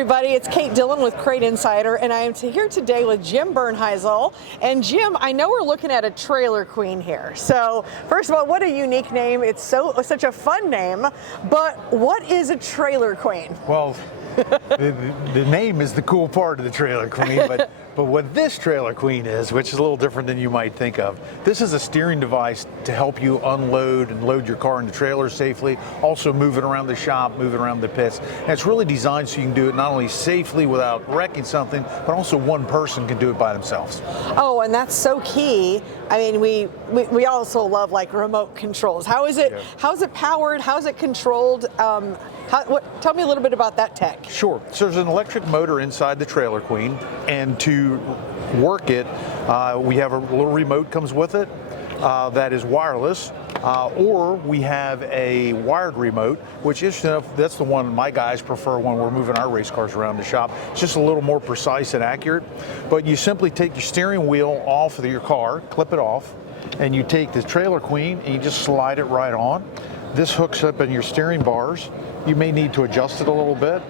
everybody, it's Kate Dillon with Crate Insider, and I am here today with Jim Bernheisel. And Jim, I know we're looking at a trailer queen here. So first of all, what a unique name. It's such a fun name, but what is a trailer queen? Well, the name is the cool part of the trailer queen, but what this trailer queen is, which is a little different than you might think of, this is a steering device to help you unload and load your car into trailers safely, also move it around the shop, move it around the pits. And it's really designed so you can do it not only safely without wrecking something, but also one person can do it by themselves. Oh, and that's so key. I mean, we also love like remote controls. How is it? Yeah. How is it powered? How is it controlled? Tell me a little bit about that tech. Sure. So there's an electric motor inside the trailer queen, and to work it, we have a little remote comes with it that is wireless, or we have a wired remote, which is that's the one my guys prefer when we're moving our race cars around the shop. It's just a little more precise and accurate. But you simply take your steering wheel off of your car, clip it off, and you take the trailer queen and you just slide it right on. This hooks up in your steering bars. You may need to adjust it a little bit,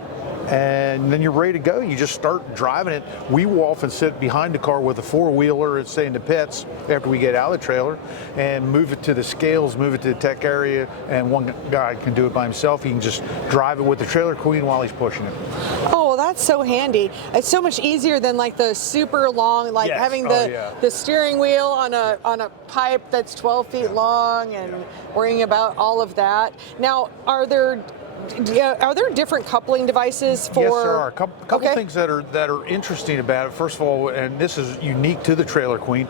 and then you're ready to go. You just start driving it. We will often sit behind the car with a four-wheeler, say in the pits, after we get out of the trailer, and move it to the scales, move it to the tech area, and one guy can do it by himself. He can just drive it with the trailer queen while he's pushing it. Oh, well, that's so handy. It's so much easier than like the super long, like having the steering wheel on a pipe that's 12 feet long and worrying about all of that. Now, are there different coupling devices for? Yes, there are. A couple things that are interesting about it. First of all, and this is unique to the trailer queen,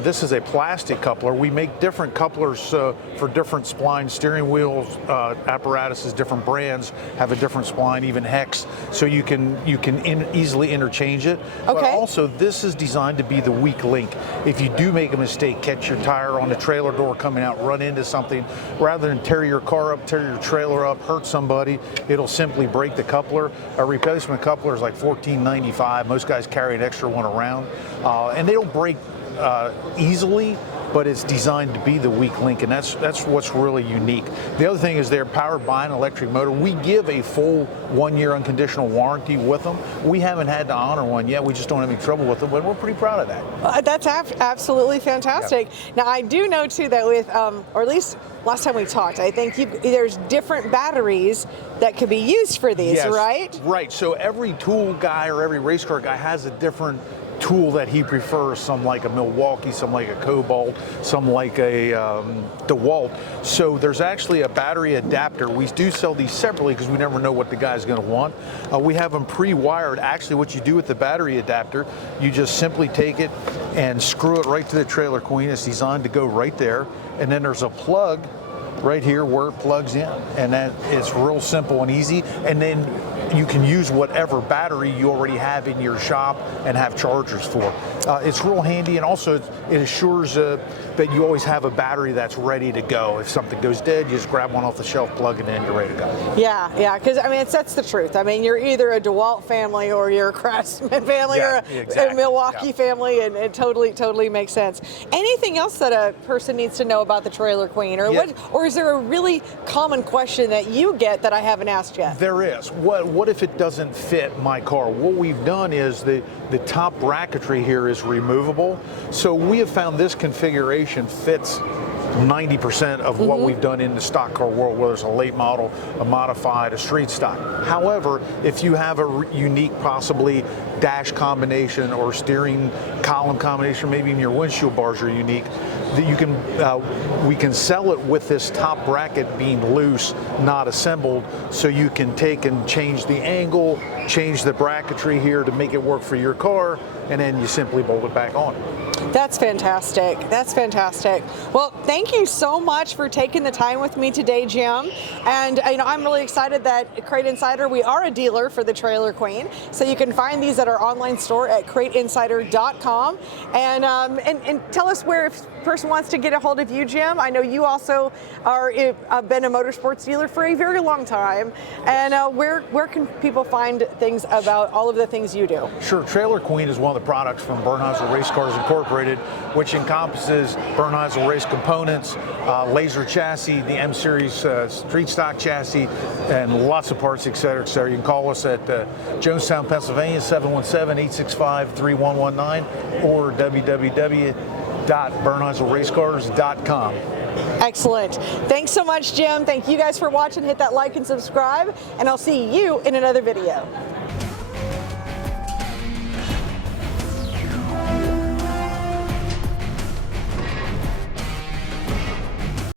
this is a plastic coupler. We make different couplers for different spline steering wheels, apparatuses. Different brands have a different spline, even hex, so you can easily interchange it. Okay. But also, this is designed to be the weak link. If you do make a mistake, catch your tire on the trailer door coming out, run into something, rather than tear your car up, tear your trailer up, hurt somebody, it'll simply break the coupler. A replacement coupler is like $14.95. Most guys carry an extra one around, and they don't break easily, but it's designed to be the weak link, and that's what's really unique. The other thing is they're powered by an electric motor. We give a full 1-year unconditional warranty with them. We haven't had to honor one yet. We just don't have any trouble with them, but we're pretty proud of that. That's absolutely fantastic. Yeah. Now, I do know too that with, or at least last time we talked, I think there's different batteries that could be used for these, right? Right. So every tool guy or every race car guy has a different tool that he prefers. Some like a Milwaukee, some like a Cobalt, some like a DeWalt. So there's actually a battery adapter. We do sell these separately because we never know what the guy's going to want. We have them pre-wired. Actually, what you do with the battery adapter, you just simply take it and screw it right to the trailer queen. It's designed to go right there, and then there's a plug right here where it plugs in, and that is real simple and easy. And then you can use whatever battery you already have in your shop and have chargers for. It's real handy, and also it assures that you always have a battery that's ready to go. If something goes dead, you just grab one off the shelf, plug it in, you're ready to go. Yeah, because I mean, that's the truth. I mean, you're either a DeWalt family or you're a Craftsman family or a Milwaukee family, and it totally makes sense. Anything else that a person needs to know about the trailer queen, or or is there a really common question that you get that I haven't asked yet? There is. What if it doesn't fit my car? What we've done is the top bracketry here is removable. So we have found this configuration fits 90% of what we've done in the stock car world, whether it's a late model, a modified, a street stock. However, if you have a unique, possibly dash combination or steering column combination, maybe even your windshield bars are unique, that you can, we can sell it with this top bracket being loose, not assembled, so you can take and change the angle, change the bracketry here to make it work for your car, and then you simply bolt it back on. That's fantastic. That's fantastic. Well, thank you so much for taking the time with me today, Jim. And I'm really excited that Crate Insider, we are a dealer for the Trailer Queen. So you can find these at our online store at CrateInsider.com. And tell us where, if a person wants to get a hold of you, Jim, I know you also are been a motorsports dealer for a very long time. And where can people find things about all of the things you do? Sure. Trailer Queen is one of the products from Bernheisel Race Cars Incorporated, which encompasses Bernheisel race components, laser chassis, the M Series street stock chassis, and lots of parts, et cetera, et cetera. You can call us at Jonestown, Pennsylvania, 717-865-3119, or www.bernheiselracecars.com. Excellent. Thanks so much, Jim. Thank you guys for watching. Hit that like and subscribe, and I'll see you in another video.